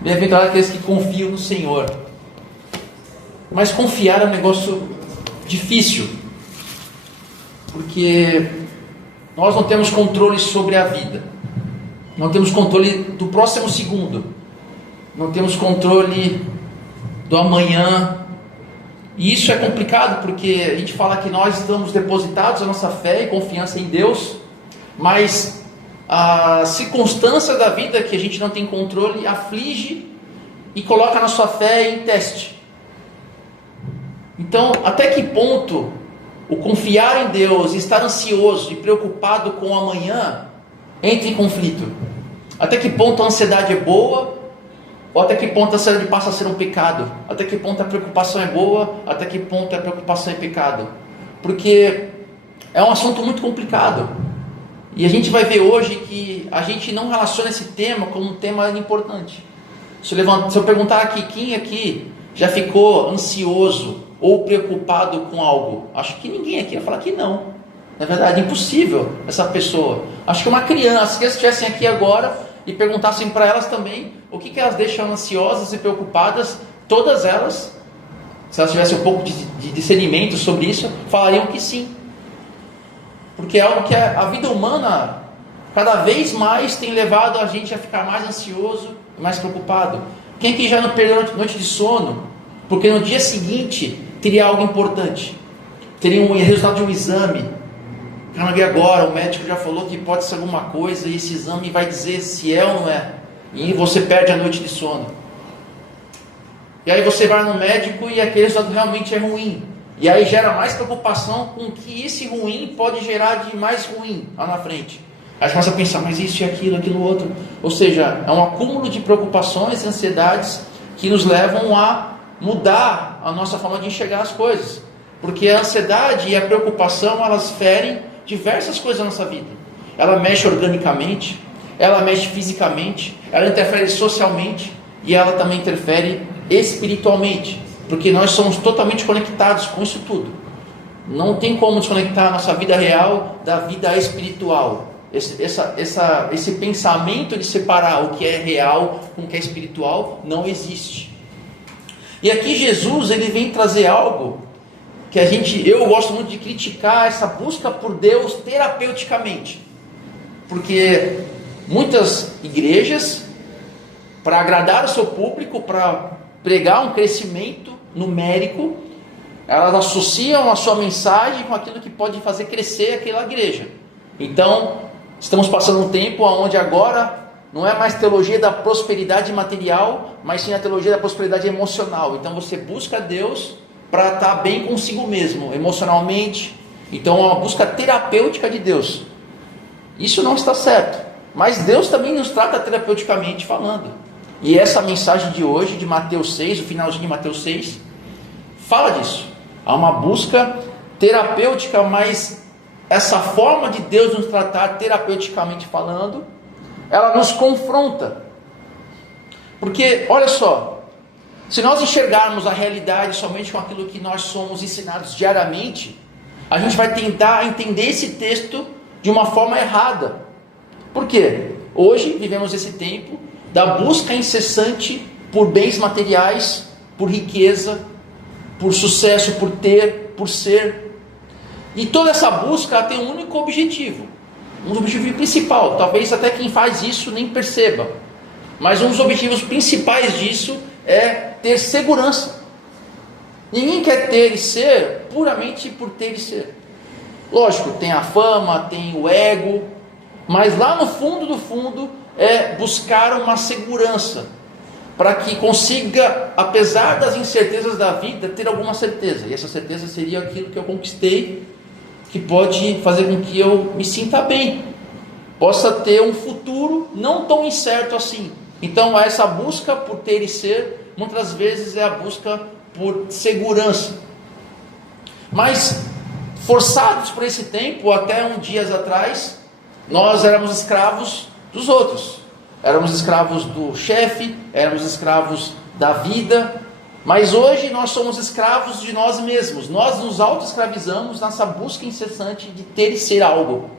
Bem-aventurados aqueles que confiam no Senhor. Mas confiar é um negócio difícil, porque nós não temos controle sobre a vida, não temos controle do próximo segundo, não temos controle do amanhã. E isso é complicado, porque a gente fala que nós estamos depositados a nossa fé e confiança em Deus, mas a circunstância da vida que a gente não tem controle aflige e coloca a nossa fé em teste. Então, até que ponto o confiar em Deus, estar ansioso e preocupado com o amanhã entra em conflito? Até que ponto a ansiedade é boa? Ou até que ponto a ansiedade passa a ser um pecado? Até que ponto a preocupação é boa? Até que ponto a preocupação é pecado? Porque é um assunto muito complicado. E a gente vai ver hoje que a gente não relaciona esse tema como um tema importante. Se eu perguntar aqui, quem aqui já ficou ansioso ou preocupado com algo? Acho que ninguém aqui vai falar que não. Na verdade, é impossível essa pessoa. Acho que uma criança, se eles estivessem aqui agora e perguntassem para elas também o que elas deixam ansiosas e preocupadas, todas elas, se elas tivessem um pouco de discernimento sobre isso, falariam que sim. Porque é algo que a vida humana cada vez mais tem levado a gente a ficar mais ansioso e mais preocupado. Quem aqui já não perdeu noite de sono porque no dia seguinte teria algo importante, teria um resultado de um exame? Caramba, e agora? O médico já falou que pode ser alguma coisa e esse exame vai dizer se é ou não é. E você perde a noite de sono. E aí você vai no médico e aquele resultado realmente é ruim. E aí gera mais preocupação com o que esse ruim pode gerar de mais ruim lá na frente. Aí você começa a pensar, mas isso e aquilo outro. Ou seja, é um acúmulo de preocupações e ansiedades que nos levam a mudar a nossa forma de enxergar as coisas. Porque a ansiedade e a preocupação, elas ferem diversas coisas na nossa vida. Ela mexe organicamente, ela mexe fisicamente, ela interfere socialmente e ela também interfere espiritualmente. Porque nós somos totalmente conectados com isso tudo. Não tem como desconectar a nossa vida real da vida espiritual. Esse pensamento de separar o que é real com o que é espiritual não existe. E aqui Jesus, ele vem trazer algo que eu gosto muito de criticar, essa busca por Deus terapeuticamente. Porque muitas igrejas, para agradar o seu público, para pregar um crescimento numérico, elas associam a sua mensagem com aquilo que pode fazer crescer aquela igreja. Então, estamos passando um tempo onde agora não é mais teologia da prosperidade material, mas sim a teologia da prosperidade emocional. Então você busca Deus para estar bem consigo mesmo, emocionalmente. Então é uma busca terapêutica de Deus. Isso não está certo, mas Deus também nos trata terapeuticamente falando. E essa mensagem de hoje, de Mateus 6, o finalzinho de Mateus 6, fala disso. Há uma busca terapêutica, mas essa forma de Deus nos tratar terapeuticamente falando, ela nos confronta. Porque, olha só, se nós enxergarmos a realidade somente com aquilo que nós somos ensinados diariamente, a gente vai tentar entender esse texto de uma forma errada. Por quê? Hoje vivemos esse tempo da busca incessante por bens materiais, por riqueza, por sucesso, por ter, por ser. E toda essa busca tem um único objetivo, um objetivo principal. Talvez até quem faz isso nem perceba, mas um dos objetivos principais disso é ter segurança. Ninguém quer ter e ser puramente por ter e ser. Lógico, tem a fama, tem o ego, mas lá no fundo do fundo é buscar uma segurança, para que consiga, apesar das incertezas da vida, ter alguma certeza. E essa certeza seria aquilo que eu conquistei, que pode fazer com que eu me sinta bem, possa ter um futuro não tão incerto assim. Então essa busca por ter e ser, muitas vezes é a busca por segurança. Mas forçados por esse tempo, até uns dias atrás, nós éramos escravos dos outros. Éramos escravos do chefe, éramos escravos da vida, mas hoje nós somos escravos de nós mesmos. Nós nos auto-escravizamos nessa busca incessante de ter e ser algo,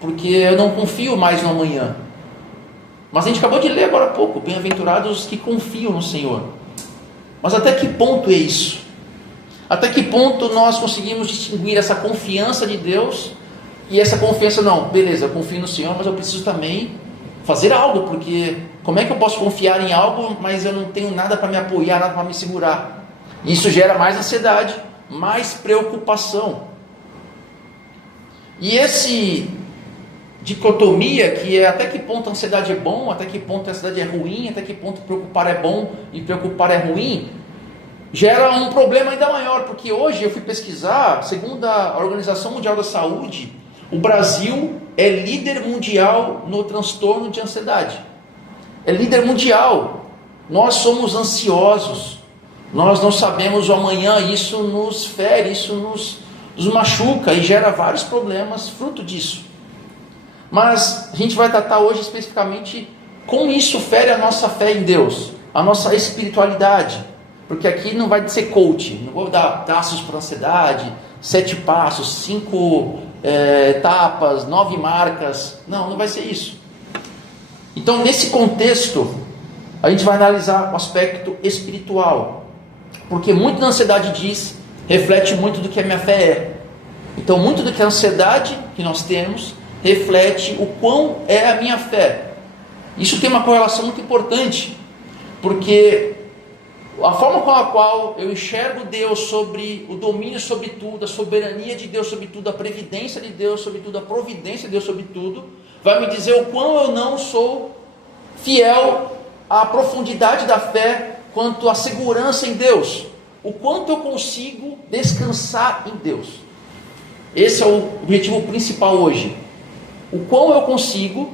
porque eu não confio mais no amanhã. Mas a gente acabou de ler agora há pouco, bem-aventurados os que confiam no Senhor. Mas até que ponto é isso? Até que ponto nós conseguimos distinguir essa confiança de Deus e essa confiança, não, beleza, eu confio no Senhor, mas eu preciso também fazer algo, porque como é que eu posso confiar em algo, mas eu não tenho nada para me apoiar, nada para me segurar? Isso gera mais ansiedade, mais preocupação. E esse dicotomia, que é até que ponto a ansiedade é bom, até que ponto a ansiedade é ruim, até que ponto preocupar é bom e preocupar é ruim, gera um problema ainda maior, porque hoje eu fui pesquisar, segundo a Organização Mundial da Saúde, o Brasil é líder mundial no transtorno de ansiedade. É líder mundial. Nós somos ansiosos. Nós não sabemos o amanhã, isso nos fere, isso nos machuca e gera vários problemas fruto disso. Mas a gente vai tratar hoje especificamente como isso fere a nossa fé em Deus, a nossa espiritualidade. Porque aqui não vai ser coach, não vou dar passos para a ansiedade, 7 passos, 5 etapas, 9 marcas. Não vai ser isso. Então, nesse contexto, a gente vai analisar o aspecto espiritual. Porque muito da ansiedade reflete muito do que a minha fé é. Então, muito do que a ansiedade que nós temos reflete o quão é a minha fé. Isso tem uma correlação muito importante, porque a forma com a qual eu enxergo Deus sobre o domínio sobre tudo, a soberania de Deus sobre tudo, a previdência de Deus sobre tudo, a providência de Deus sobre tudo, vai me dizer o quão eu não sou fiel à profundidade da fé quanto à segurança em Deus, o quanto eu consigo descansar em Deus. Esse é o objetivo principal hoje. O quão eu consigo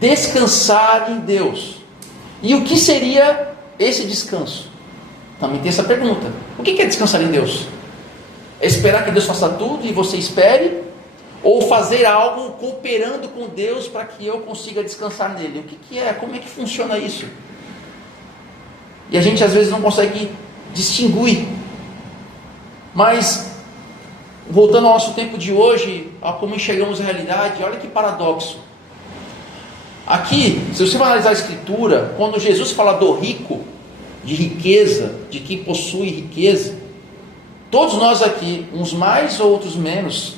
descansar em Deus. E o que seria esse descanso? Também tem essa pergunta. O que é descansar em Deus? É esperar que Deus faça tudo e você espere? Ou fazer algo cooperando com Deus para que eu consiga descansar nele? O que é? Como é que funciona isso? E a gente às vezes não consegue distinguir. Mas, voltando ao nosso tempo de hoje, a como enxergamos a realidade, olha que paradoxo. Aqui, se você vai analisar a Escritura, quando Jesus fala do rico, de riqueza, de quem possui riqueza, todos nós aqui, uns mais ou outros menos,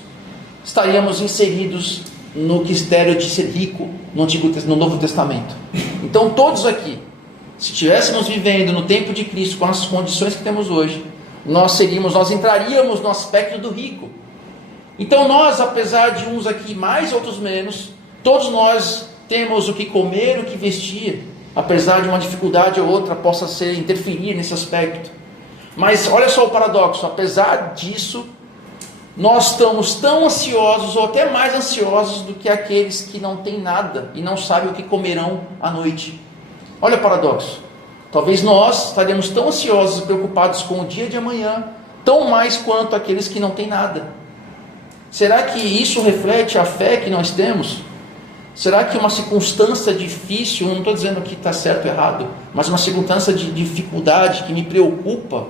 estaríamos inseridos no critério de ser rico no Novo Testamento. Então todos aqui, se estivéssemos vivendo no tempo de Cristo com as condições que temos hoje, nós entraríamos no aspecto do rico. Então nós, apesar de uns aqui mais, outros menos, todos nós temos o que comer, o que vestir, apesar de uma dificuldade ou outra possa interferir nesse aspecto. Mas olha só o paradoxo, apesar disso, nós estamos tão ansiosos ou até mais ansiosos do que aqueles que não têm nada e não sabem o que comerão à noite. Olha o paradoxo. Talvez nós estaremos tão ansiosos e preocupados com o dia de amanhã, tão mais quanto aqueles que não têm nada. Será que isso reflete a fé que nós temos? Será que uma circunstância difícil, não estou dizendo que está certo ou errado, mas uma circunstância de dificuldade que me preocupa,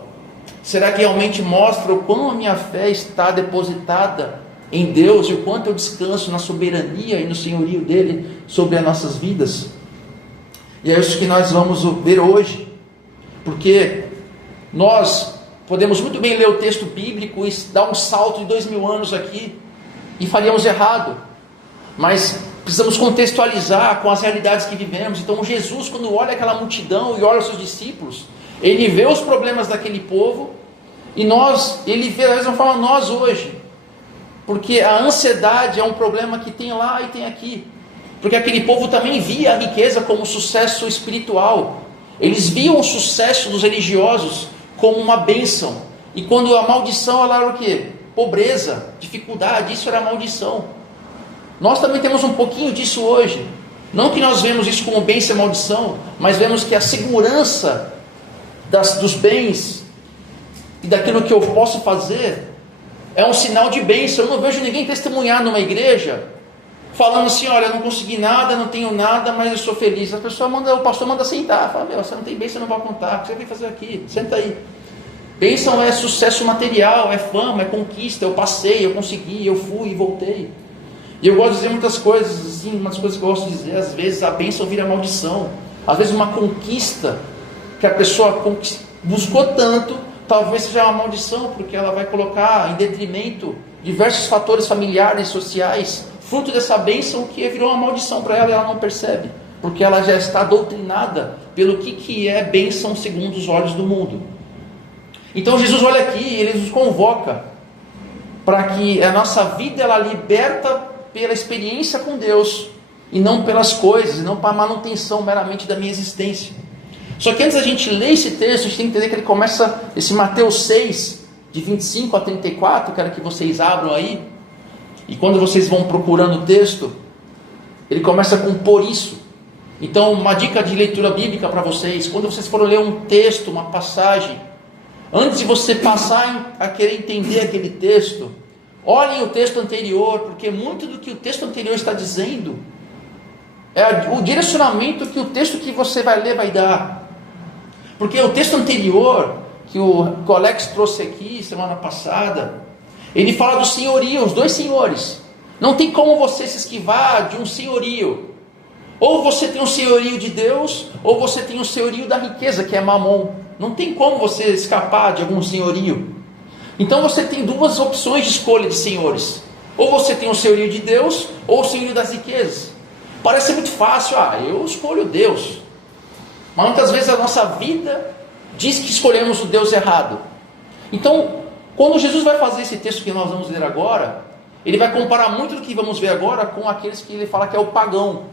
será que realmente mostra o quão a minha fé está depositada em Deus e o quanto eu descanso na soberania e no senhorio dele sobre as nossas vidas? E é isso que nós vamos ver hoje, porque nós podemos muito bem ler o texto bíblico e dar um salto de 2000 anos aqui e faríamos errado, mas precisamos contextualizar com as realidades que vivemos. Então Jesus, quando olha aquela multidão e olha os seus discípulos, ele vê os problemas daquele povo e ele vê da mesma forma nós hoje, porque a ansiedade é um problema que tem lá e tem aqui, porque aquele povo também via a riqueza como sucesso espiritual, eles viam o sucesso dos religiosos como uma bênção, e quando a maldição ela era o quê? Pobreza, dificuldade, isso era maldição. Nós também temos um pouquinho disso hoje. Não que nós vemos isso como bênção e maldição, mas vemos que a segurança dos bens e daquilo que eu posso fazer é um sinal de bênção. Eu não vejo ninguém testemunhar numa igreja falando assim: olha, eu não consegui nada, não tenho nada, mas eu sou feliz. O pastor manda sentar. Fala: você não tem bênção, eu não vou contar. O que você vem fazer aqui? Senta aí. Bênção é sucesso material, é fama, é conquista. Eu passei, eu consegui, eu fui e voltei. E eu gosto de dizer muitas coisas, assim, umas coisas que eu gosto de dizer, às vezes a bênção vira maldição. Às vezes uma conquista que a pessoa buscou tanto, talvez seja uma maldição, porque ela vai colocar em detrimento diversos fatores familiares, sociais, fruto dessa bênção que virou uma maldição para ela e ela não percebe, porque ela já está doutrinada pelo que é bênção segundo os olhos do mundo. Então Jesus olha aqui e ele nos convoca para que a nossa vida ela liberta pela experiência com Deus e não pelas coisas, e não para a manutenção meramente da minha existência. Só que antes da gente ler esse texto, a gente tem que entender que ele começa, esse Mateus 6, de 25 a 34, quero que vocês abram aí, e quando vocês vão procurando o texto, ele começa com por isso. Então, uma dica de leitura bíblica para vocês, quando vocês forem ler um texto, uma passagem, antes de você passar a querer entender aquele texto, olhem o texto anterior, porque muito do que o texto anterior está dizendo é o direcionamento que o texto que você vai ler vai dar. Porque o texto anterior, que o Alex trouxe aqui semana passada, ele fala do senhorio, os dois senhores. Não tem como você se esquivar de um senhorio. Ou você tem o senhorio de Deus, ou você tem o senhorio da riqueza, que é Mamon. Não tem como você escapar de algum senhorio. Então você tem duas opções de escolha de senhores. Ou você tem o senhorio de Deus, ou o senhorio das riquezas. Parece muito fácil, eu escolho Deus. Mas muitas vezes a nossa vida diz que escolhemos o Deus errado. Então, quando Jesus vai fazer esse texto que nós vamos ler agora, ele vai comparar muito do que vamos ver agora com aqueles que ele fala que é o pagão.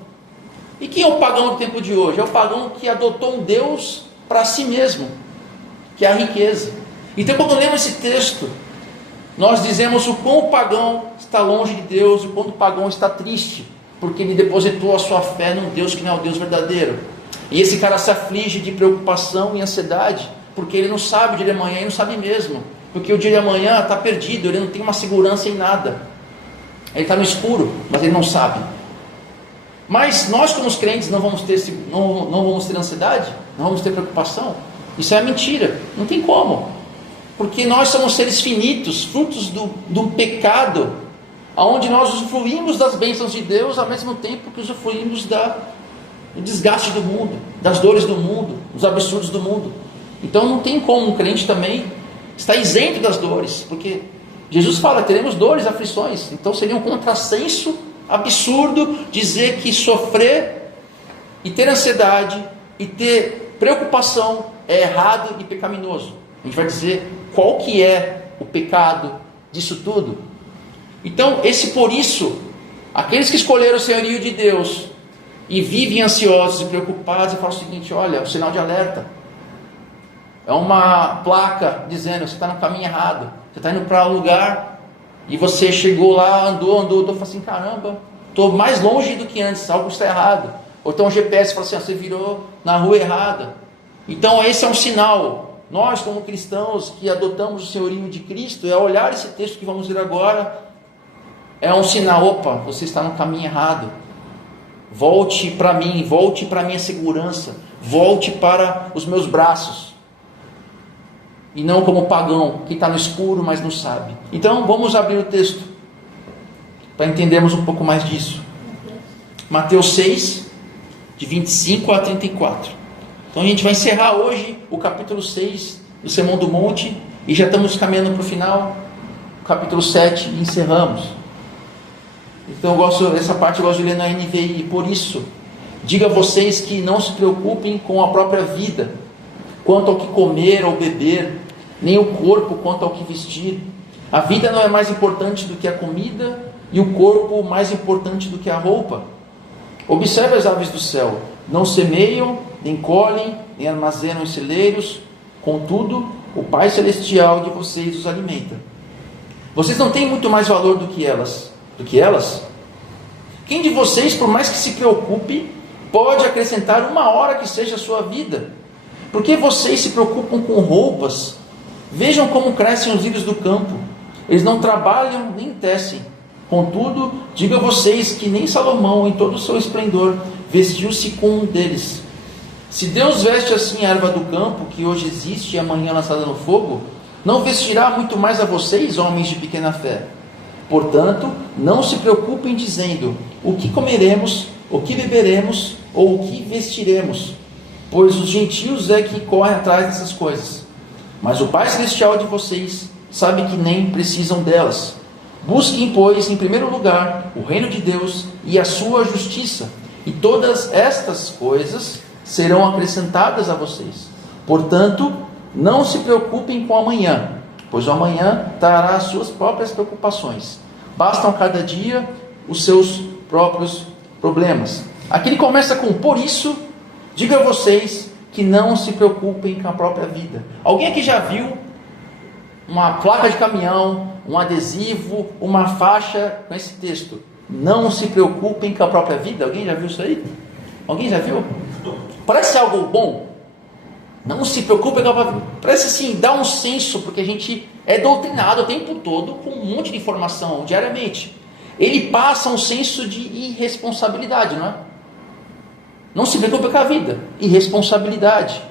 E quem é o pagão do tempo de hoje? É o pagão que adotou um Deus para si mesmo, que é a riqueza. Então, quando lemos esse texto, nós dizemos o quão o pagão está longe de Deus, o quão o pagão está triste, porque ele depositou a sua fé num Deus que não é o Deus verdadeiro. E esse cara se aflige de preocupação e ansiedade, porque ele não sabe o dia de amanhã, ele não sabe mesmo, porque o dia de amanhã está perdido, ele não tem uma segurança em nada, ele está no escuro, mas ele não sabe. Mas nós como os crentes não vamos ter ansiedade, não vamos ter preocupação? Isso é mentira, não tem como, porque nós somos seres finitos, frutos do pecado, onde nós usufruímos das bênçãos de Deus, ao mesmo tempo que usufruímos do desgaste do mundo, das dores do mundo, dos absurdos do mundo. Então não tem como um crente também estar isento das dores, porque Jesus fala, teremos dores, aflições. Então seria um contrassenso absurdo dizer que sofrer e ter ansiedade e ter preocupação é errado e pecaminoso. A gente vai dizer qual que é o pecado disso tudo. Então, por isso, aqueles que escolheram o senhorio de Deus e vivem ansiosos e preocupados, e falam o seguinte: olha, é um sinal de alerta, é uma placa dizendo, você está no caminho errado, você está indo para um lugar, e você chegou lá, andou, fala assim, caramba, estou mais longe do que antes, algo está errado. Ou então o GPS fala assim, você virou na rua errada. Então esse é um sinal. Nós como cristãos que adotamos o senhorio de Cristo, é olhar esse texto que vamos ler agora, é um sinal, opa, você está no caminho errado. Volte para mim, volte para a minha segurança, volte para os meus braços. E não como pagão, que está no escuro, mas não sabe. Então vamos abrir o texto, para entendermos um pouco mais disso. Mateus 6, de 25 a 34. Então a gente vai encerrar hoje o capítulo 6 do Sermão do Monte, e já estamos caminhando para o final, capítulo 7, e encerramos. Então essa parte eu gosto de ler na NVI. Por isso, diga a vocês que não se preocupem com a própria vida, quanto ao que comer ou beber, nem o corpo quanto ao que vestir. A vida não é mais importante do que a comida, e o corpo mais importante do que a roupa. Observe as aves do céu, não semeiam, nem colhem, nem armazenam em celeiros, contudo, o Pai Celestial de vocês os alimenta. Vocês não têm muito mais valor do que elas? Quem de vocês, por mais que se preocupe, pode acrescentar uma hora que seja a sua vida? Por que vocês se preocupam com roupas? Vejam como crescem os lírios do campo. Eles não trabalham nem tecem. Contudo, digo a vocês que nem Salomão, em todo o seu esplendor, vestiu-se com um deles. Se Deus veste assim a erva do campo, que hoje existe e amanhã lançada no fogo, não vestirá muito mais a vocês, homens de pequena fé? Portanto, não se preocupem dizendo: o que comeremos, o que beberemos, ou o que vestiremos, pois os gentios é que correm atrás dessas coisas. Mas o Pai Celestial de vocês sabe que nem precisam delas. Busquem, pois, em primeiro lugar o reino de Deus e a sua justiça, e todas estas coisas serão acrescentadas a vocês. Portanto, não se preocupem com o amanhã, pois o amanhã trará as suas próprias preocupações. Bastam cada dia os seus próprios problemas. Aqui ele começa com: por isso, digo a vocês que não se preocupem com a própria vida. Alguém aqui já viu uma placa de caminhão, um adesivo, uma faixa com esse texto: não se preocupem com a própria vida? Alguém já viu isso aí? Alguém já viu? Parece algo bom. Não se preocupem com a própria vida. Parece assim, dá um senso, porque a gente é doutrinado o tempo todo com um monte de informação diariamente. Ele passa um senso de irresponsabilidade, não é? Não se preocupe com a vida. Irresponsabilidade.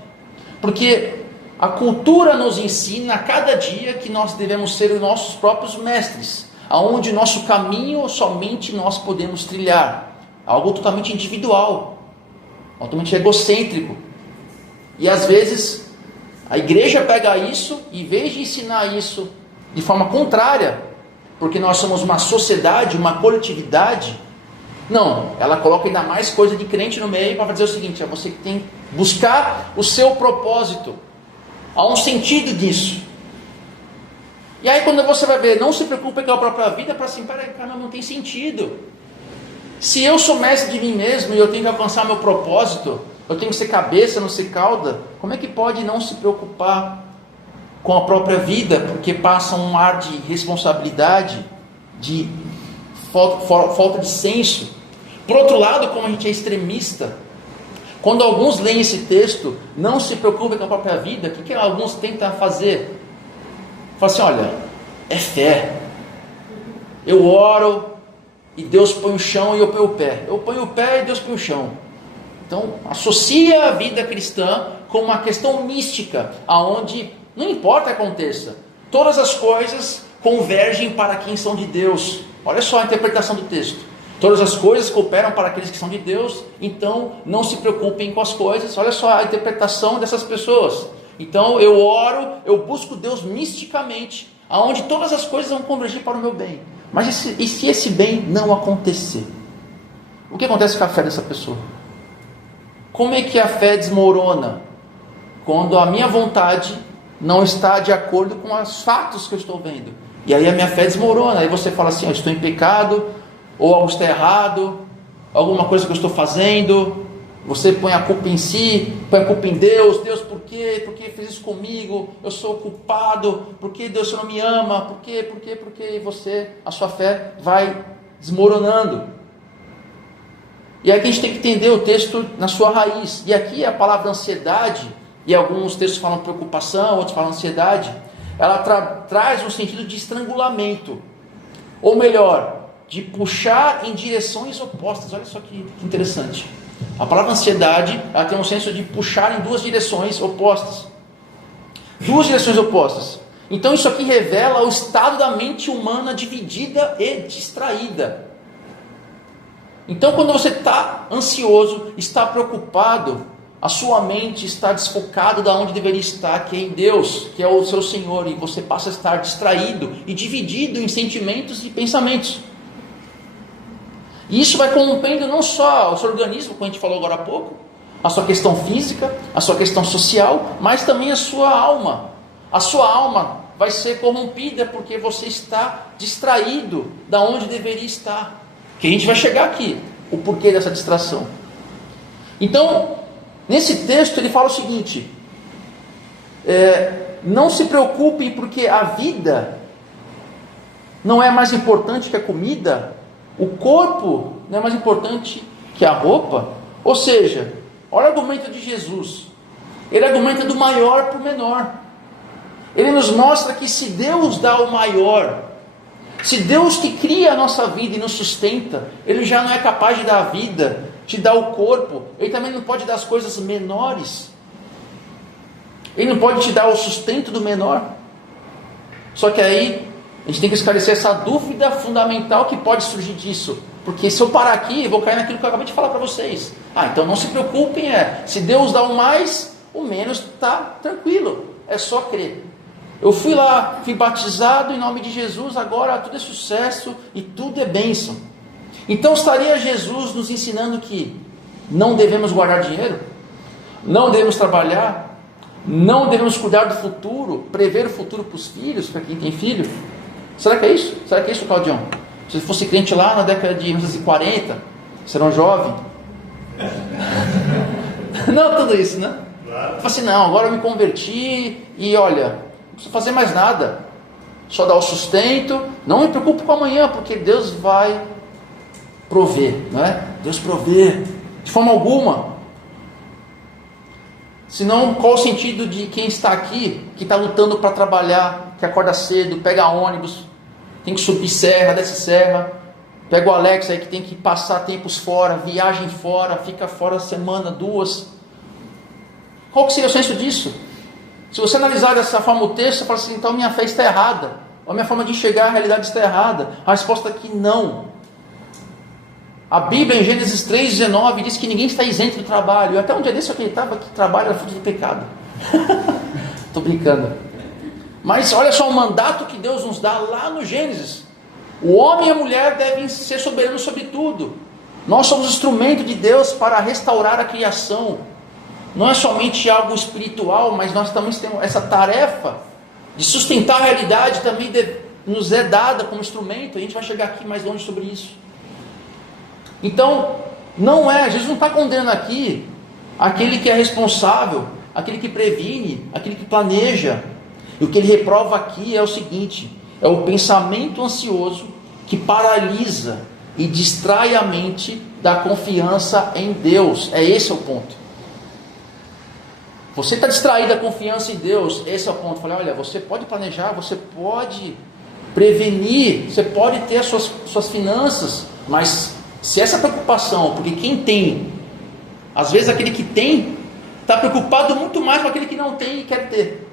Porque a cultura nos ensina a cada dia que nós devemos ser os nossos próprios mestres, aonde o nosso caminho somente nós podemos trilhar. Algo totalmente individual, totalmente egocêntrico. E às vezes a igreja pega isso e, em vez de ensinar isso de forma contrária, porque nós somos uma sociedade, uma coletividade, não, ela coloca ainda mais coisa de crente no meio para dizer o seguinte: é você que tem que buscar o seu propósito. Há um sentido disso. E aí quando você vai ver, não se preocupe com a própria vida, para assim, peraí, cara, não tem sentido. Se eu sou mestre de mim mesmo e eu tenho que alcançar meu propósito, eu tenho que ser cabeça, não ser cauda, como é que pode não se preocupar com a própria vida? Porque passa um ar de responsabilidade, de falta de senso. Por outro lado, como a gente é extremista, quando alguns leem esse texto, não se preocupem com a própria vida, o que alguns tentam fazer? Falam assim: olha, é fé. Eu oro e Deus põe o chão e eu ponho o pé. Eu ponho o pé e Deus põe o chão. Então, associa a vida cristã com uma questão mística, aonde não importa o que aconteça, todas as coisas convergem para quem são de Deus. Olha só a interpretação do texto. Todas as coisas cooperam para aqueles que são de Deus, então não se preocupem com as coisas. Olha só a interpretação dessas pessoas. Então eu oro, eu busco Deus misticamente, aonde todas as coisas vão convergir para o meu bem. Mas e se esse bem não acontecer? O que acontece com a fé dessa pessoa? Como é que a fé desmorona? Quando a minha vontade não está de acordo com os fatos que eu estou vendo. E aí a minha fé desmorona. Aí você fala assim: eu estou em pecado, ou algo está errado, alguma coisa que eu estou fazendo. Você põe a culpa em si, põe a culpa em Deus. Deus, por quê? Por que fez isso comigo? Eu sou culpado. Por que Deus não me ama? Por quê? E você, a sua fé vai desmoronando. E aqui a gente tem que entender o texto na sua raiz. E aqui a palavra ansiedade, e alguns textos falam preocupação, outros falam ansiedade, ela traz um sentido de estrangulamento. Ou melhor, de puxar em direções opostas. Olha só que interessante. A palavra ansiedade, ela tem um senso de puxar em duas direções opostas. Duas direções opostas. Então isso aqui revela o estado da mente humana dividida e distraída. Então quando você está ansioso, está preocupado, a sua mente está desfocada da onde deveria estar, que é em Deus, que é o seu Senhor, e você passa a estar distraído e dividido em sentimentos e pensamentos. E isso vai corrompendo não só o seu organismo, como a gente falou agora há pouco, a sua questão física, a sua questão social, mas também a sua alma. A sua alma vai ser corrompida porque você está distraído da onde deveria estar. Que a gente vai chegar aqui, o porquê dessa distração. Então, nesse texto ele fala o seguinte: não se preocupem porque a vida não é mais importante que a comida, o corpo não é mais importante que a roupa. Ou seja, olha o argumento de Jesus. Ele argumenta do maior para o menor. Ele nos mostra que se Deus dá o maior, se Deus que cria a nossa vida e nos sustenta, Ele já não é capaz de dar a vida, te dar o corpo, Ele também não pode dar as coisas menores. Ele não pode te dar o sustento do menor. Só que aí A gente tem que esclarecer essa dúvida fundamental que pode surgir disso. Porque se eu parar aqui, eu vou cair naquilo que eu acabei de falar para vocês. Então não se preocupem, se Deus dá o mais, o menos está tranquilo. É só crer. Eu fui lá, fui batizado em nome de Jesus, agora tudo é sucesso e tudo é bênção. Então estaria Jesus nos ensinando que não devemos guardar dinheiro? Não devemos trabalhar? Não devemos cuidar do futuro, prever o futuro para os filhos, para quem tem filho? Será que é isso? Será que é isso, Claudião? Se fosse crente lá na década de 1940, você era um jovem? Não tudo isso, né? Claro. Fala assim, não, agora eu me converti e olha, não preciso fazer mais nada. Só dar o sustento, não me preocupe com amanhã, porque Deus vai prover, não é? Deus provê, de forma alguma. Senão, qual o sentido de quem está aqui, que está lutando para trabalhar, que acorda cedo, pega ônibus, tem que subir serra, desce serra, pega o Alex aí que tem que passar tempos fora, viagem fora, fica fora semana, 2. Qual que seria o senso disso? Se você analisar dessa forma o texto, você fala assim, então minha fé está errada, ou a minha forma de enxergar a realidade está errada. A resposta é que não. A Bíblia em Gênesis 3,19 diz que ninguém está isento do trabalho. Eu até um dia desse eu acreditava que trabalho era fruto do pecado. Estou brincando. Mas olha só o mandato que Deus nos dá lá no Gênesis. O homem e a mulher devem ser soberanos sobre tudo. Nós somos instrumento de Deus para restaurar a criação. Não é somente algo espiritual, mas nós também temos essa tarefa de sustentar a realidade, também nos é dada como instrumento. A gente vai chegar aqui mais longe sobre isso. Então, Jesus não está condenando aqui aquele que é responsável, aquele que previne, aquele que planeja. E o que ele reprova aqui é o seguinte: é o pensamento ansioso que paralisa e distrai a mente da confiança em Deus. Esse é o ponto. Você está distraído da confiança em Deus, esse é o ponto. Falei, olha, você pode planejar, você pode prevenir, você pode ter as suas finanças, mas se essa preocupação, porque quem tem, às vezes aquele que tem, está preocupado muito mais com aquele que não tem e quer ter.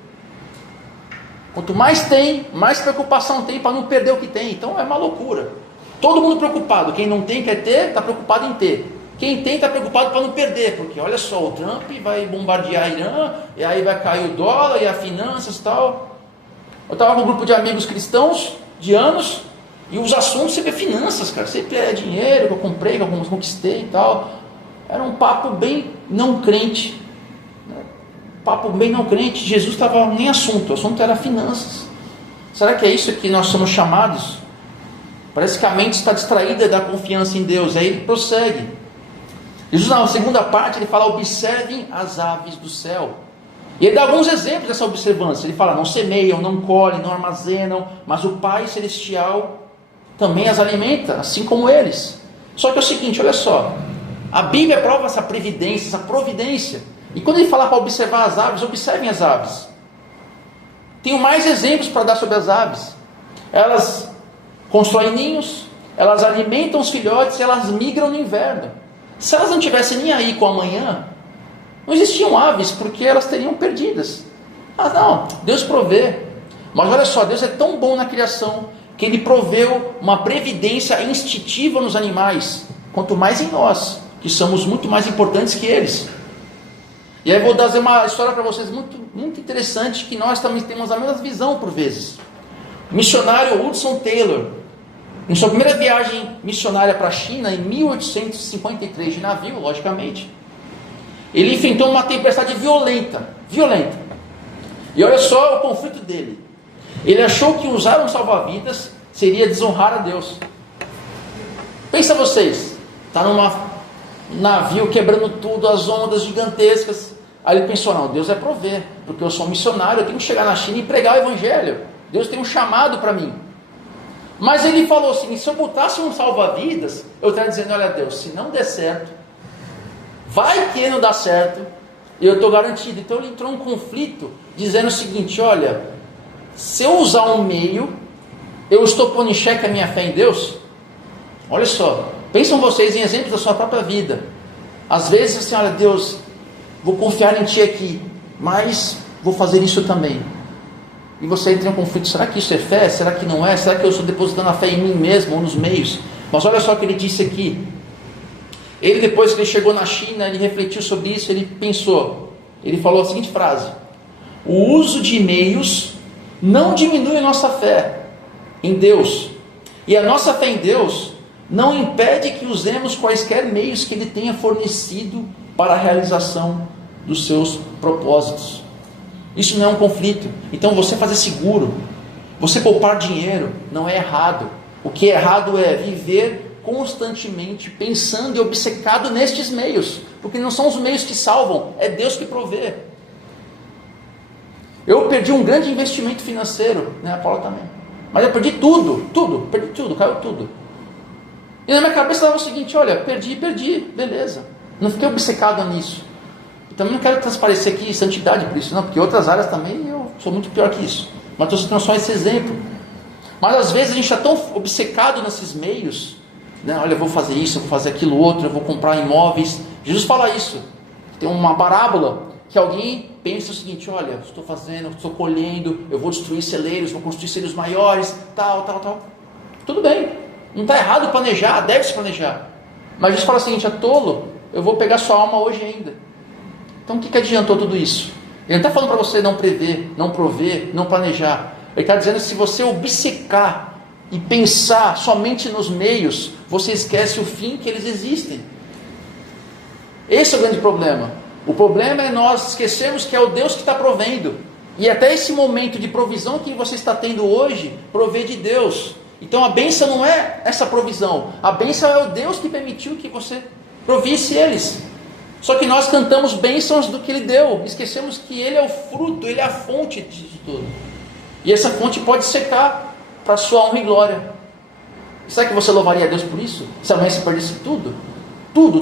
Quanto mais tem, mais preocupação tem para não perder o que tem. Então é uma loucura. Todo mundo preocupado. Quem não tem quer ter, está preocupado em ter. Quem tem está preocupado para não perder. Porque olha só, o Trump vai bombardear Irã, e aí vai cair o dólar e as finanças e tal. Eu estava com um grupo de amigos cristãos de anos, e os assuntos sempre é finanças, cara. Sempre é dinheiro que eu comprei, que eu conquistei e tal. Era um papo bem não crente. Papo bem não crente. Jesus estava nem assunto, o assunto era finanças. Será que é isso que nós somos chamados? Parece que a mente está distraída da confiança em Deus. Aí ele prossegue. Jesus, na segunda parte, ele fala: observem as aves do céu. E ele dá alguns exemplos dessa observância. Ele fala: não semeiam, não colhem, não armazenam, mas o Pai Celestial também as alimenta, assim como eles. Só que é o seguinte, olha só, a Bíblia prova essa previdência, essa providência. E quando ele fala para observar as aves, observem as aves. Tenho mais exemplos para dar sobre as aves. Elas constroem ninhos, elas alimentam os filhotes, elas migram no inverno. Se elas não tivessem nem aí com amanhã, não existiam aves, porque elas teriam perdidas. Não, Deus provê. Mas olha só, Deus é tão bom na criação, que Ele proveu uma previdência instintiva nos animais, quanto mais em nós, que somos muito mais importantes que eles. E aí eu vou trazer uma história para vocês muito, muito interessante, que nós também temos a mesma visão por vezes. O missionário Hudson Taylor, em sua primeira viagem missionária para a China, em 1853, de navio, logicamente, ele enfrentou uma tempestade violenta. E olha só o conflito dele. Ele achou que usar um salva-vidas seria desonrar a Deus. Pensa vocês, está num navio quebrando tudo, as ondas gigantescas. Aí ele pensou: não, Deus vai prover, porque eu sou um missionário, eu tenho que chegar na China e pregar o evangelho. Deus tem um chamado para mim. Mas ele falou assim: se eu botasse um salva-vidas, eu estaria dizendo: olha Deus, se não der certo, vai que não dá certo, eu estou garantido. Então ele entrou em conflito, dizendo o seguinte: olha, se eu usar um meio, eu estou pondo em xeque a minha fé em Deus? Olha só, pensam vocês em exemplos da sua própria vida. Às vezes assim: olha Deus, vou confiar em Ti aqui, mas vou fazer isso também. e você entra em um conflito, será que isso é fé? Será que não é? Será que eu estou depositando a fé em mim mesmo ou nos meios? Mas olha só o que ele disse aqui. Ele, depois que ele chegou na China, ele refletiu sobre isso, ele pensou, ele falou a seguinte frase: o uso de meios não diminui a nossa fé em Deus, e a nossa fé em Deus não impede que usemos quaisquer meios que Ele tenha fornecido para a realização dos seus propósitos. Isso não é um conflito. Então você fazer seguro, você poupar dinheiro, não é errado. O que é errado é viver constantemente pensando e obcecado nestes meios, porque não são os meios que salvam, é Deus que provê. Eu perdi um grande investimento financeiro, né? A Paula também. Mas eu perdi tudo, caiu tudo. E na minha cabeça estava o seguinte: olha, perdi, beleza. Não fiquei obcecado nisso. E também não quero transparecer aqui santidade por isso, não, porque em outras áreas também eu sou muito pior que isso. Mas estou citando só esse exemplo. Mas às vezes a gente está tão obcecado nesses meios, né? Olha, eu vou fazer isso, eu vou fazer aquilo outro, eu vou comprar imóveis. Jesus fala isso. Tem uma parábola que alguém pensa o seguinte: olha, estou fazendo, estou colhendo, eu vou destruir celeiros, vou construir celeiros maiores, tal. Tudo bem, não está errado planejar, deve-se planejar. Mas Jesus fala o seguinte: é tolo, eu vou pegar sua alma hoje ainda. Então o que adiantou tudo isso? Ele não está falando para você não prever, não prover, não planejar. Ele está dizendo que se você obcecar e pensar somente nos meios, você esquece o fim que eles existem. Esse é o grande problema. O problema é nós esquecermos que é o Deus que está provendo. E até esse momento de provisão que você está tendo hoje, provê de Deus. Então a bênção não é essa provisão. A bênção é o Deus que permitiu que você provisse eles. Só que nós cantamos bênçãos do que Ele deu. Esquecemos que Ele é o fruto, Ele é a fonte disso tudo. E essa fonte pode secar para a sua honra e glória. Será que você louvaria a Deus por isso? Se amanhã você perdesse tudo? Tudo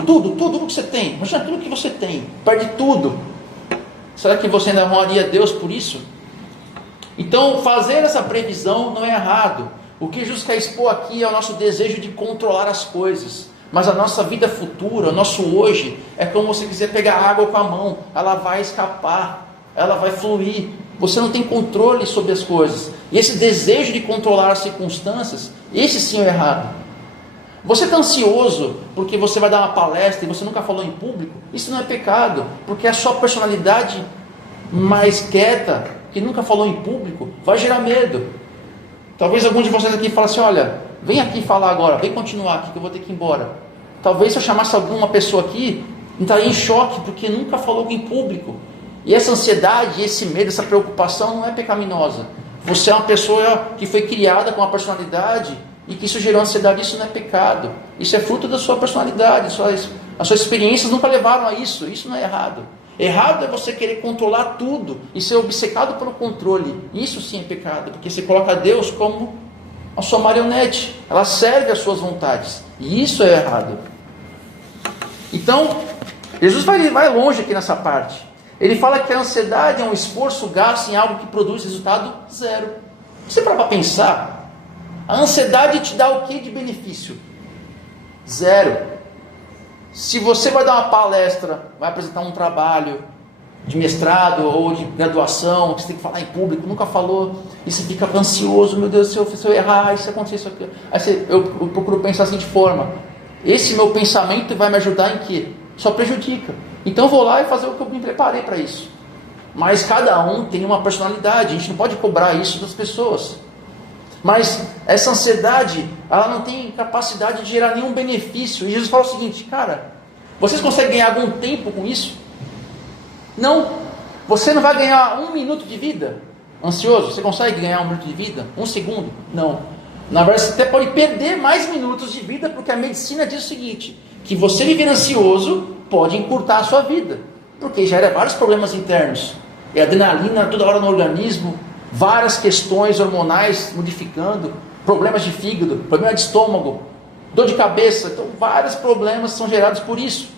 que você tem. Imagina tudo que você tem. Perde tudo. Será que você ainda honraria a Deus por isso? Então, fazer essa previsão não é errado. O que Jesus quer expor aqui é o nosso desejo de controlar as coisas. Mas a nossa vida futura, o nosso hoje, é como você quiser pegar água com a mão. Ela vai escapar, ela vai fluir. Você não tem controle sobre as coisas. E esse desejo de controlar as circunstâncias, esse sim é errado. Você está ansioso porque você vai dar uma palestra e você nunca falou em público? Isso não é pecado, porque a sua personalidade mais quieta, que nunca falou em público, vai gerar medo. Talvez algum de vocês aqui fale assim: olha, vem aqui falar agora, vem continuar aqui que eu vou ter que ir embora. Talvez se eu chamasse alguma pessoa aqui, entraria em choque porque nunca falou em público. E essa ansiedade, esse medo, essa preocupação não é pecaminosa. Você é uma pessoa que foi criada com uma personalidade e que isso gerou ansiedade. Isso não é pecado. Isso é fruto da sua personalidade. As suas experiências nunca levaram a isso. Isso não é errado. Errado é você querer controlar tudo e ser obcecado pelo controle. Isso sim é pecado, porque você coloca Deus como a sua marionete. Ela serve às suas vontades. E isso é errado. Então, Jesus vai longe aqui nessa parte. Ele fala que a ansiedade é um esforço gasto em algo que produz resultado zero. Você para pensar, a ansiedade te dá o que de benefício? Zero. Se você vai dar uma palestra, vai apresentar um trabalho de mestrado ou de graduação, que você tem que falar em público, nunca falou, e você fica ansioso: meu Deus, se eu errar, se acontecer isso aqui. Aí eu procuro pensar assim de forma: esse meu pensamento vai me ajudar em quê? Só prejudica. Então eu vou lá e fazer o que eu me preparei para isso. Mas cada um tem uma personalidade, a gente não pode cobrar isso das pessoas. Mas essa ansiedade, ela não tem capacidade de gerar nenhum benefício. E Jesus fala o seguinte: cara, vocês conseguem ganhar algum tempo com isso? Não. Você não vai ganhar 1 minuto de vida ansioso. Você consegue ganhar 1 minuto de vida? 1 segundo? Não. Na verdade, você até pode perder mais minutos de vida, porque a medicina diz o seguinte: que você viver ansioso pode encurtar a sua vida, porque gera vários problemas internos. É adrenalina toda hora no organismo, várias questões hormonais modificando, problemas de fígado, problema de estômago, dor de cabeça. Então vários problemas são gerados por isso.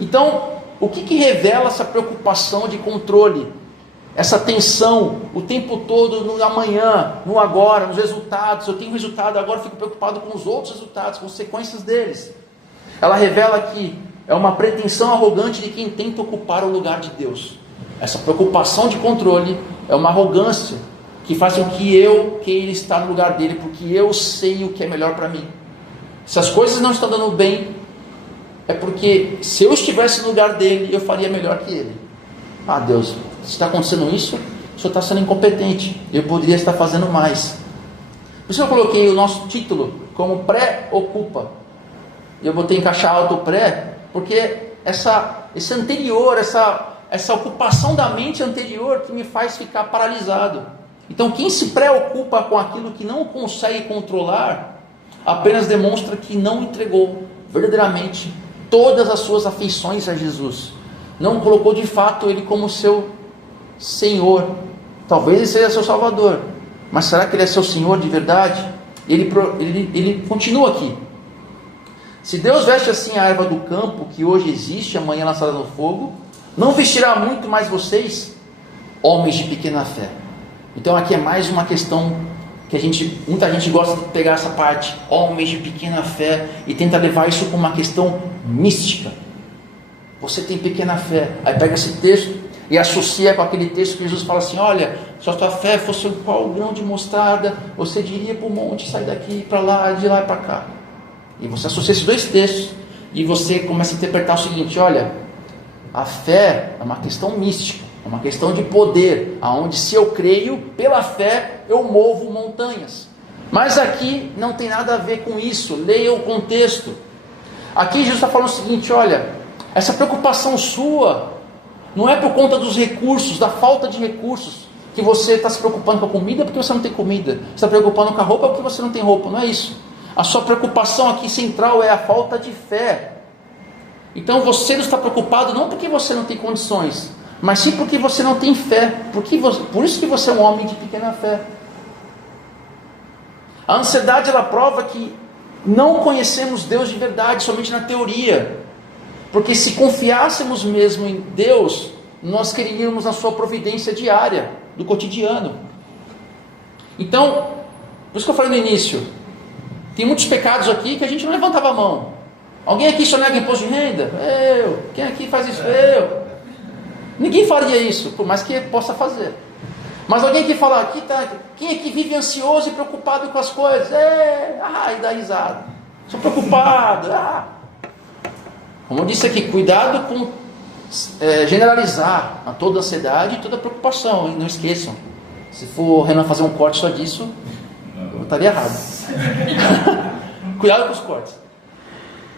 Então, o que revela essa preocupação de controle? Essa tensão o tempo todo no amanhã, no agora, nos resultados. Eu tenho resultado agora, fico preocupado com os outros resultados, consequências deles. Ela revela que é uma pretensão arrogante de quem tenta ocupar o lugar de Deus. Essa preocupação de controle é uma arrogância que faz com que eu queira estar no lugar dele, porque eu sei o que é melhor para mim. Se as coisas não estão dando bem, é porque se eu estivesse no lugar dele, eu faria melhor que ele. Ah, Deus, se está acontecendo isso, o Senhor está sendo incompetente, eu poderia estar fazendo mais. Por isso eu coloquei o nosso título como pré-ocupa. Eu botei em caixa alta o pré, porque esse anterior, essa ocupação da mente anterior que me faz ficar paralisado. Então quem se preocupa com aquilo que não consegue controlar, apenas demonstra que não entregou verdadeiramente todas as suas afeições a Jesus. Não colocou de fato Ele como seu Senhor. Talvez Ele seja seu Salvador, mas será que Ele é seu Senhor de verdade? Ele continua aqui. Se Deus veste assim a erva do campo, que hoje existe, amanhã lançada no fogo, não vestirá muito mais vocês, homens de pequena fé. Então aqui é mais uma questão que muita gente gosta de pegar essa parte, homens de pequena fé, e tenta levar isso como uma questão mística. Você tem pequena fé, aí pega esse texto e associa com aquele texto que Jesus fala assim: olha, se a tua fé fosse um pau grão de mostarda, você diria para o monte, sai daqui para lá, de lá para cá. E você associa esses dois textos e você começa a interpretar o seguinte: olha, a fé é uma questão mística, é uma questão de poder, aonde se eu creio, pela fé eu movo montanhas. Mas aqui não tem nada a ver com isso. Leia o contexto. Aqui Jesus está falando o seguinte: olha, essa preocupação sua não é por conta dos recursos, da falta de recursos, que você está se preocupando com a comida porque você não tem comida, você está preocupando com a roupa porque você não tem roupa. Não é isso. A sua preocupação aqui central é a falta de fé. Então você não está preocupado não porque você não tem condições, mas sim porque você não tem fé. Por isso que você é um homem de pequena fé. A ansiedade, ela prova que não conhecemos Deus de verdade, somente na teoria. Porque se confiássemos mesmo em Deus, nós queríamos na sua providência diária, do cotidiano. Então, por isso que eu falei no início, tem muitos pecados aqui que a gente não levantava a mão. Alguém aqui sonega imposto de renda? Eu. Quem aqui faz isso? Eu. Ninguém faria isso, por mais que possa fazer. Mas alguém que fala, quem aqui vive ansioso e preocupado com as coisas? E dá risada. Sou preocupado. Como eu disse aqui, cuidado com generalizar a toda ansiedade e toda preocupação. E não esqueçam, se for o Renan fazer um corte só disso, eu estaria errado. Cuidado com os cortes.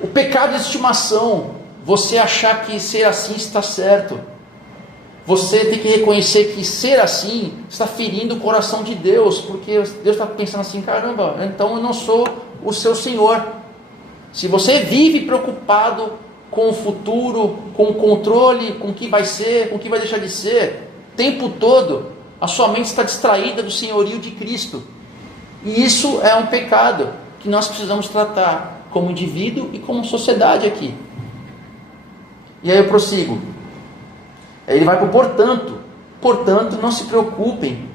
O pecado de estimação, você achar que ser assim está certo. Você tem que reconhecer que ser assim está ferindo o coração de Deus, porque Deus está pensando assim: caramba, então eu não sou o seu Senhor. Se você vive preocupado com o futuro, com o controle, com o que vai ser, com o que vai deixar de ser, o tempo todo, a sua mente está distraída do senhorio de Cristo. E isso é um pecado que nós precisamos tratar como indivíduo e como sociedade aqui. E aí eu prossigo. Ele vai para o portanto, não se preocupem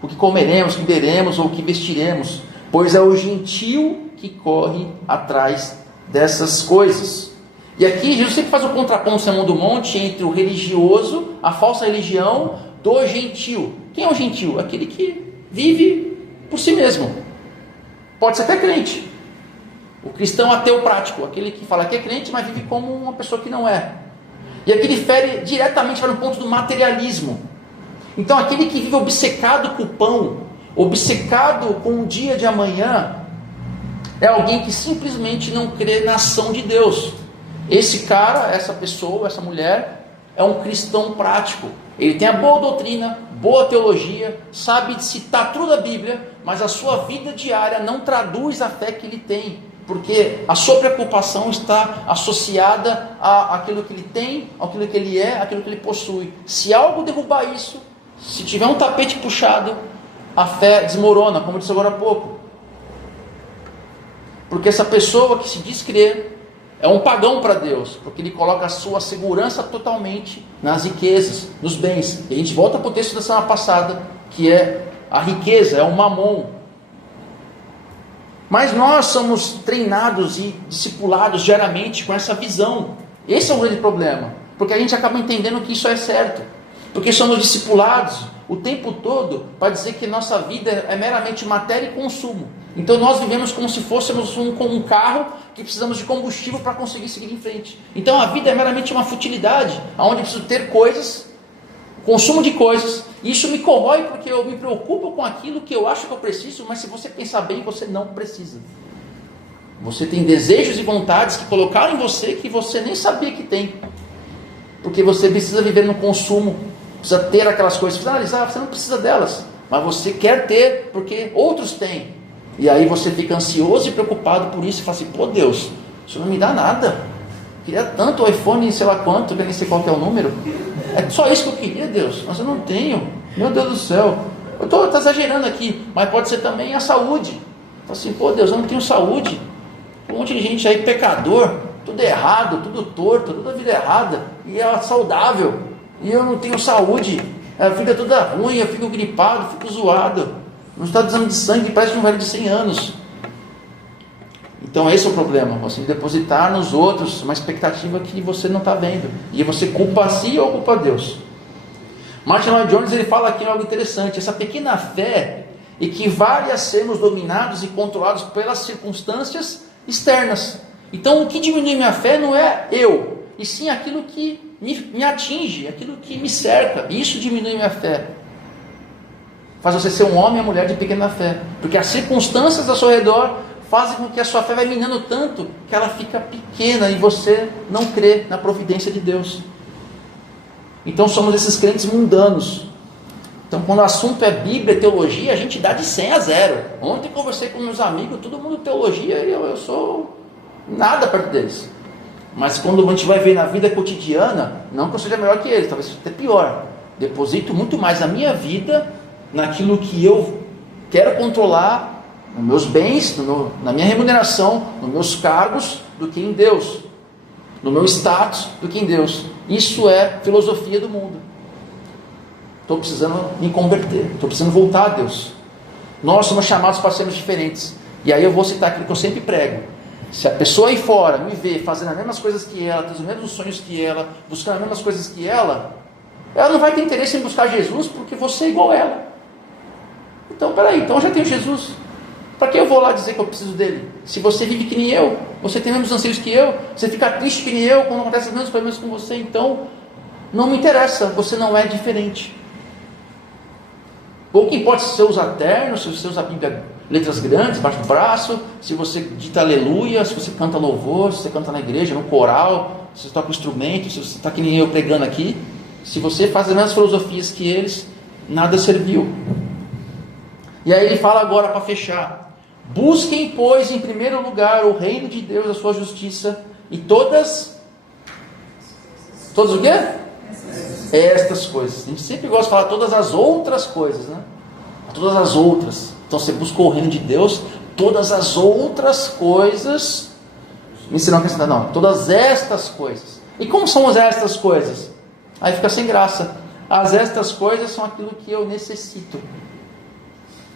com o que comeremos, o que beberemos ou o que vestiremos, pois é o gentio que corre atrás dessas coisas. E aqui Jesus sempre faz o contraponto no Sermão do Monte entre o religioso, a falsa religião, do gentio. Quem é o gentio? Aquele que vive por si mesmo. Pode ser até crente. O cristão ateu prático, aquele que fala que é crente, mas vive como uma pessoa que não é. E aqui ele fere diretamente para o ponto do materialismo. Então aquele que vive obcecado com o pão, obcecado com o dia de amanhã, é alguém que simplesmente não crê na ação de Deus. Esse cara, essa pessoa, essa mulher, é um cristão prático. Ele tem a boa doutrina, boa teologia, sabe citar tudo da Bíblia, mas a sua vida diária não traduz a fé que ele tem. Porque a sua preocupação está associada àquilo que ele tem, àquilo que ele é, àquilo que ele possui. Se algo derrubar isso, se tiver um tapete puxado, a fé desmorona, como eu disse agora há pouco. Porque essa pessoa que se diz crer é um pagão para Deus, porque ele coloca a sua segurança totalmente nas riquezas, nos bens. E a gente volta para o texto da semana passada, que é a riqueza, é o mamon. Mas nós somos treinados e discipulados diariamente com essa visão. Esse é o grande problema, porque a gente acaba entendendo que isso é certo. Porque somos discipulados o tempo todo para dizer que nossa vida é meramente matéria e consumo. Então nós vivemos como se fôssemos um carro que precisamos de combustível para conseguir seguir em frente. Então a vida é meramente uma futilidade, onde eu preciso ter coisas, consumo de coisas, e isso me corrói porque eu me preocupo com aquilo que eu acho que eu preciso, mas se você pensar bem, você não precisa. Você tem desejos e vontades que colocaram em você que você nem sabia que tem. Porque você precisa viver no consumo, precisa ter aquelas coisas, precisa analisar, você não precisa delas, mas você quer ter porque outros têm. E aí você fica ansioso e preocupado por isso e fala assim, pô Deus, isso não me dá nada. Queria tanto o iPhone, sei lá quanto, nem sei qual que é o número. É só isso que eu queria, Deus, mas eu não tenho. Meu Deus do céu. Eu estou exagerando aqui, mas pode ser também a saúde. Fala assim, pô Deus, eu não tenho saúde. Um monte de gente aí pecador, tudo errado, tudo torto, toda a vida errada, e é saudável, e eu não tenho saúde, a vida toda ruim, eu fico gripado, fico zoado, não está dando de sangue, parece um velho de 100 anos. Então esse é o problema, você depositar nos outros uma expectativa que você não está vendo, e você culpa a si ou culpa a Deus. Martin Lloyd Jones ele fala aqui algo interessante, essa pequena fé equivale a sermos dominados e controlados pelas circunstâncias externas. Então o que diminui minha fé não é eu, e sim aquilo que me atinge, aquilo que me cerca. Isso diminui minha fé. Faz você ser um homem e uma mulher de pequena fé, porque as circunstâncias ao seu redor fazem com que a sua fé vai minando tanto que ela fica pequena e você não crê na providência de Deus. Então somos esses crentes mundanos. Então quando o assunto é Bíblia e teologia, a gente dá de 100 a 0. Ontem conversei com meus amigos, todo mundo teologia, e eu sou nada perto deles. Mas quando a gente vai ver na vida cotidiana, não que eu seja melhor que eles, talvez seja até pior. Deposito muito mais a minha vida naquilo que eu quero controlar, nos meus bens, na minha remuneração, nos meus cargos, do que em Deus. No meu status, do que em Deus. Isso é filosofia do mundo. Estou precisando me converter, estou precisando voltar a Deus. Nós somos chamados para sermos diferentes. E aí eu vou citar aquilo que eu sempre prego. Se a pessoa aí fora me vê fazendo as mesmas coisas que ela, tendo os mesmos sonhos que ela, buscando as mesmas coisas que ela não vai ter interesse em buscar Jesus porque você é igual a ela. Então peraí, então eu já tenho Jesus. Para que eu vou lá dizer que eu preciso dele? Se você vive que nem eu, você tem os mesmos anseios que eu, você fica triste que nem eu quando acontecem os mesmos problemas com você, então não me interessa, você não é diferente. Pouco importa se você usa terno, se você usa a Bíblia, letras grandes, embaixo do braço, se você dita aleluia, se você canta louvor, se você canta na igreja, no coral, se você toca um instrumento, se você está que nem eu pregando aqui, se você faz as mesmas filosofias que eles, nada serviu. E aí ele fala agora para fechar: busquem, pois, em primeiro lugar o reino de Deus, a sua justiça, e todas o quê? Estas coisas. A gente sempre gosta de falar todas as outras coisas, né? Todas as outras. Então você buscou o reino de Deus, todas as outras coisas. Me ensinou a acrescentar, não, todas estas coisas. E como são as estas coisas? Aí fica sem graça. As estas coisas são aquilo que eu necessito.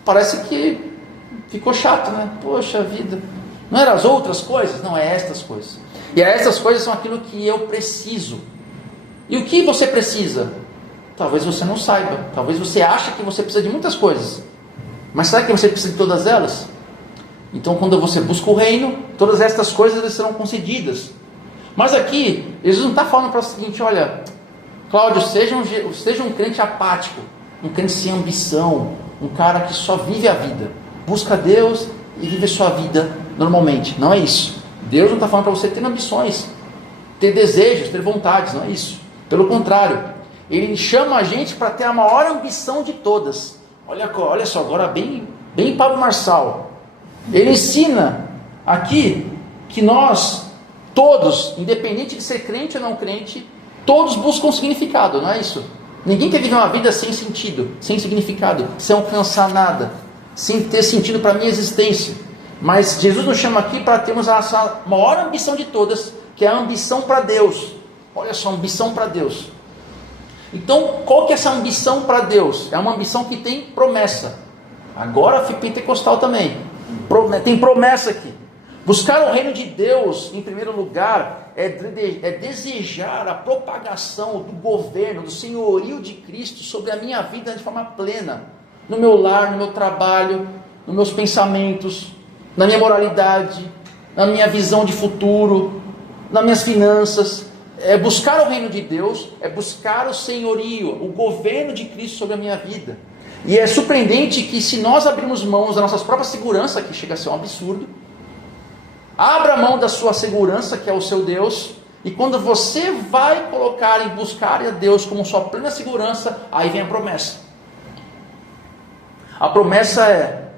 Parece que ficou chato, né? Poxa vida. Não eram as outras coisas? Não, é estas coisas. E estas coisas são aquilo que eu preciso. E o que você precisa? Talvez você não saiba. Talvez você ache que você precisa de muitas coisas. Mas será que você precisa de todas elas? Então quando você busca o reino, todas estas coisas serão concedidas. Mas aqui, Jesus não está falando para o seguinte: olha, Cláudio, seja um crente apático, um crente sem ambição, um cara que só vive a vida. Busca Deus e vive a sua vida normalmente. Não é isso. Deus não está falando para você ter ambições, ter desejos, ter vontades. Não é isso. Pelo contrário, Ele chama a gente para ter a maior ambição de todas. Olha só, agora bem Pablo Marçal. Ele ensina aqui que nós, todos, independente de ser crente ou não crente, todos buscam significado, não é isso? Ninguém quer viver uma vida sem sentido, sem significado, sem alcançar nada, sem ter sentido para a minha existência. Mas Jesus nos chama aqui para termos a maior ambição de todas, que é a ambição para Deus. Olha só, ambição para Deus. Então, qual que é essa ambição para Deus? É uma ambição que tem promessa. Agora fui pentecostal também. Tem promessa aqui. Buscar o reino de Deus, em primeiro lugar, é desejar a propagação do governo, do senhorio de Cristo sobre a minha vida de forma plena, no meu lar, no meu trabalho, nos meus pensamentos, na minha moralidade, na minha visão de futuro, nas minhas finanças. É buscar o reino de Deus, é buscar o senhorio, o governo de Cristo sobre a minha vida. E é surpreendente que se nós abrirmos mãos da nossa própria segurança, que chega a ser um absurdo, abra mão da sua segurança, que é o seu Deus, e quando você vai colocar em buscar a Deus como sua plena segurança, aí vem a promessa. A promessa é: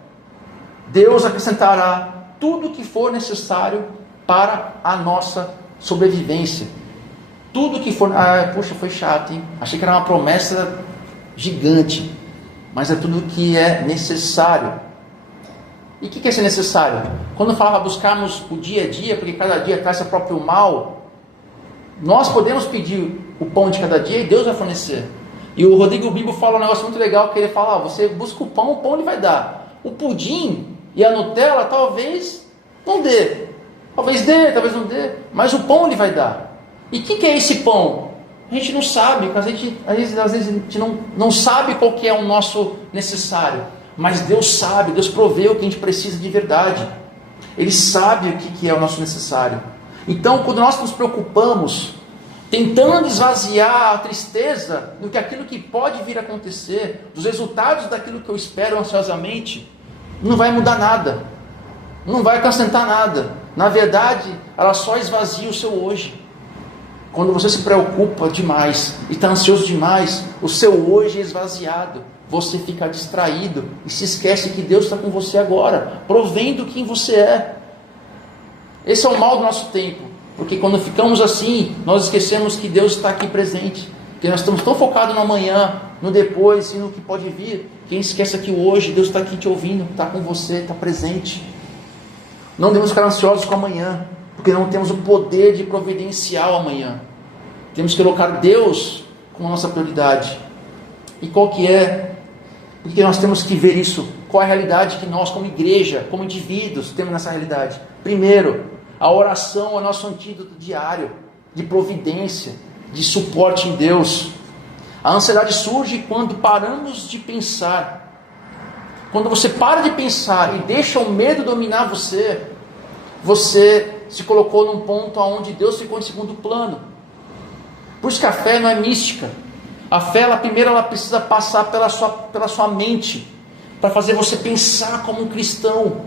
Deus acrescentará tudo o que for necessário para a nossa sobrevivência. Tudo que for... puxa, foi chato, hein? Achei que era uma promessa gigante. Mas é tudo que é necessário. E o que é ser necessário? Quando eu falava buscarmos o dia a dia, porque cada dia traz seu próprio mal, nós podemos pedir o pão de cada dia e Deus vai fornecer. E o Rodrigo Bibo fala um negócio muito legal, que ele fala: você busca o pão ele vai dar. O pudim e a Nutella talvez não dê. Talvez dê, talvez não dê. Mas o pão ele vai dar. E o que é esse pão? A gente não sabe. Às vezes a gente não sabe qual que é o nosso necessário. Mas Deus sabe, Deus provê o que a gente precisa de verdade. Ele sabe o que é o nosso necessário. Então, quando nós nos preocupamos, tentando esvaziar a tristeza do que aquilo que pode vir a acontecer, dos resultados daquilo que eu espero ansiosamente, não vai mudar nada. Não vai acrescentar nada. Na verdade, ela só esvazia o seu hoje. Quando você se preocupa demais e está ansioso demais, o seu hoje é esvaziado. Você fica distraído e se esquece que Deus está com você agora, provendo quem você é. Esse é o mal do nosso tempo, porque quando ficamos assim, nós esquecemos que Deus está aqui presente, que nós estamos tão focados no amanhã, no depois e no que pode vir, que a gente esquece que hoje Deus está aqui te ouvindo, está com você, está presente. Não devemos ficar ansiosos com amanhã, porque não temos o poder de providenciar o amanhã. Temos que colocar Deus como nossa prioridade. E qual que é? Porque nós temos que ver isso. Qual é a realidade que nós, como igreja, como indivíduos, temos nessa realidade? Primeiro, a oração é o nosso antídoto diário, de providência, de suporte em Deus. A ansiedade surge quando paramos de pensar. Quando você para de pensar e deixa o medo dominar você, você se colocou num ponto onde Deus ficou em segundo plano. Por isso que a fé não é mística. A fé, primeiro ela precisa passar pela sua mente, para fazer você pensar como um cristão.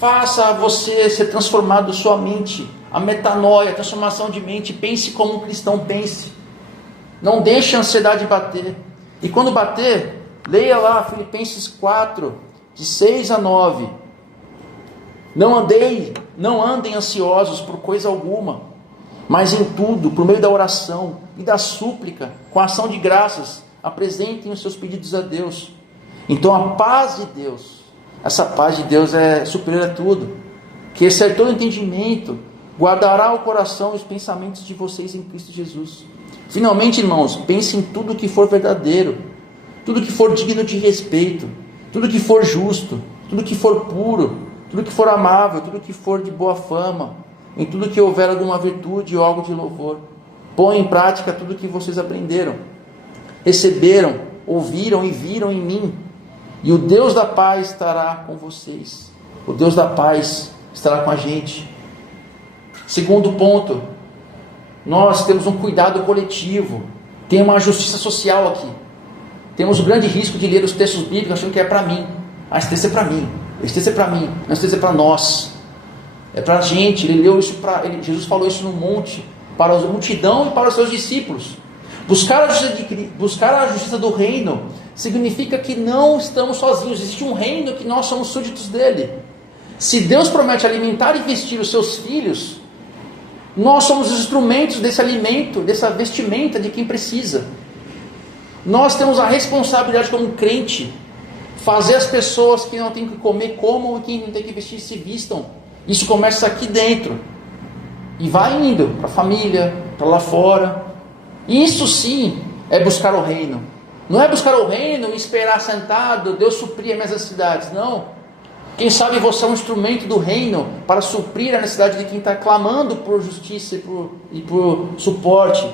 Faça você ser transformado sua mente, a metanoia, a transformação de mente. Pense como um cristão pense. Não deixe a ansiedade bater. E quando bater, leia lá Filipenses 4, de 6 a 9. Não andem ansiosos por coisa alguma, mas em tudo, por meio da oração e da súplica, com ação de graças, apresentem os seus pedidos a Deus. Então a paz de Deus, essa paz de Deus é superior a tudo, que excede todo entendimento, guardará o coração e os pensamentos de vocês em Cristo Jesus. Finalmente, irmãos, pensem em tudo que for verdadeiro, tudo que for digno de respeito, tudo que for justo, tudo que for puro, tudo que for amável, tudo que for de boa fama, em tudo que houver alguma virtude ou algo de louvor. Põe em prática tudo que vocês aprenderam, receberam, ouviram e viram em mim, e o Deus da paz estará com vocês. O Deus da paz estará com a gente. Segundo ponto, nós temos um cuidado coletivo, tem uma justiça social aqui. Temos o grande risco de ler os textos bíblicos achando que é para mim. Esse texto é para mim, esse texto é para mim, esse texto é para nós. É para a gente. Jesus falou isso no monte, para a multidão e para os seus discípulos. Buscar a justiça do reino significa que não estamos sozinhos. Existe um reino que nós somos súditos dele. Se Deus promete alimentar e vestir os seus filhos, nós somos os instrumentos desse alimento, dessa vestimenta de quem precisa. Nós temos a responsabilidade como crente, fazer as pessoas que não têm que comer comam e quem não tem que vestir se vistam. Isso começa aqui dentro e vai indo para a família, para lá fora. Isso sim é buscar o reino. Não é buscar o reino e esperar sentado Deus suprir as minhas necessidades, não. Quem sabe você é um instrumento do reino para suprir a necessidade de quem está clamando por justiça e por suporte.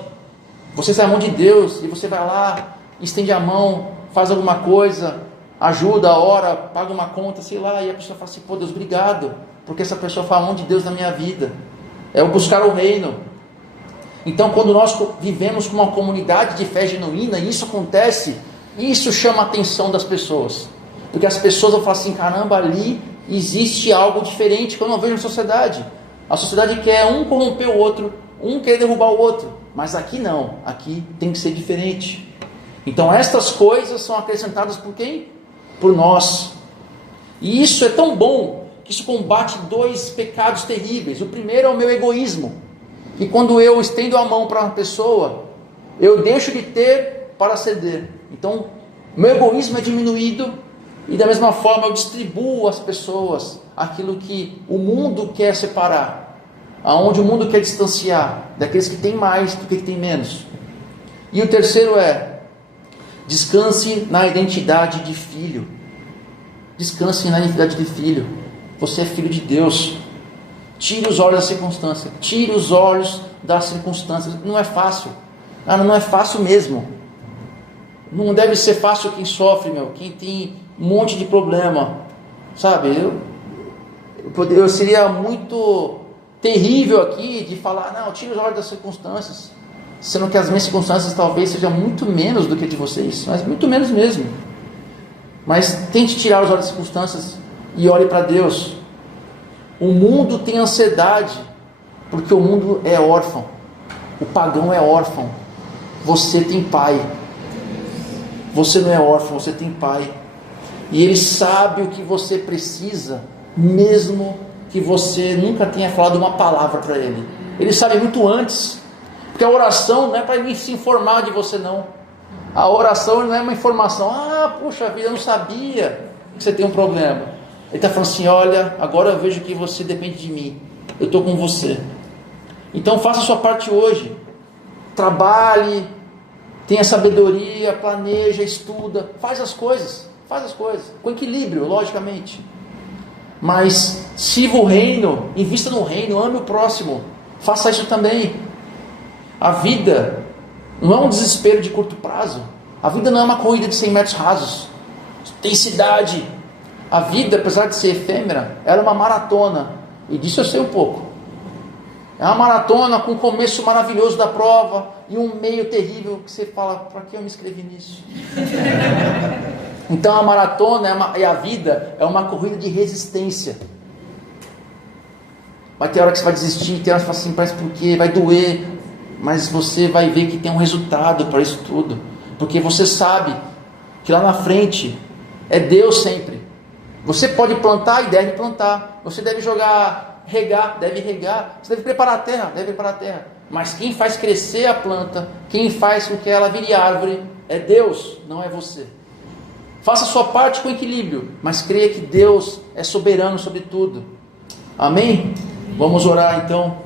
Você está na mão de Deus e você vai lá, estende a mão, faz alguma coisa, ajuda, ora, paga uma conta, sei lá, e a pessoa fala assim, pô Deus, obrigado, porque essa pessoa fala a mão de Deus na minha vida. É o buscar o reino. Então, quando nós vivemos com uma comunidade de fé genuína, e isso acontece, isso chama a atenção das pessoas. Porque as pessoas vão falar assim, caramba, ali existe algo diferente que eu não vejo na sociedade. A sociedade quer um corromper o outro, um quer derrubar o outro. Mas aqui não, aqui tem que ser diferente. Então estas coisas são acrescentadas por quem? Por nós. E isso é tão bom, que isso combate dois pecados terríveis. O primeiro é o meu egoísmo. E quando eu estendo a mão para uma pessoa, eu deixo de ter para ceder. Então, meu egoísmo é diminuído. E da mesma forma eu distribuo às pessoas aquilo que o mundo quer separar, aonde o mundo quer distanciar daqueles que têm mais do que tem menos. E o terceiro é, descanse na identidade de filho. Descanse na identidade de filho. Você é filho de Deus. Tire os olhos da circunstância. Tire os olhos das circunstâncias. Não é fácil. Não é fácil mesmo. Não deve ser fácil quem sofre, quem tem um monte de problema, sabe? Eu seria muito terrível aqui de falar, não, tire os olhos das circunstâncias, sendo que as minhas circunstâncias talvez sejam muito menos do que de vocês, mas muito menos mesmo. Mas tente tirar os olhos das circunstâncias e olhe para Deus. O mundo tem ansiedade, porque o mundo é órfão, o pagão é órfão, você tem pai. Você não é órfão, você tem pai. E ele sabe o que você precisa, mesmo que você nunca tenha falado uma palavra para ele. Ele sabe muito antes. Porque a oração não é para ele se informar de você, não. A oração não é uma informação. Puxa vida, eu não sabia que você tem um problema. Ele está falando assim, olha, agora eu vejo que você depende de mim. Eu estou com você. Então faça a sua parte hoje. Trabalhe, tenha sabedoria, planeja, estuda, faz as coisas, com equilíbrio, logicamente. Mas sirva o reino, invista no reino, ame o próximo, faça isso também. A vida não é um desespero de curto prazo, a vida não é uma corrida de 100 metros rasos, tem cidade. A vida, apesar de ser efêmera, ela é uma maratona, e disso eu sei um pouco. É uma maratona com o começo maravilhoso da prova e um meio terrível que você fala, para que eu me inscrevi nisso? Então a maratona e a vida é uma corrida de resistência. Vai ter hora que você vai desistir, tem hora que você fala assim, parece porque vai doer, mas você vai ver que tem um resultado para isso tudo, porque você sabe que lá na frente é Deus sempre. Você pode plantar e deve plantar, você deve regar, deve regar, você deve preparar a terra, deve preparar a terra, mas quem faz crescer a planta, quem faz com que ela vire árvore, é Deus, não é você. Faça a sua parte com equilíbrio, mas creia que Deus é soberano sobre tudo. Amém? Vamos orar então.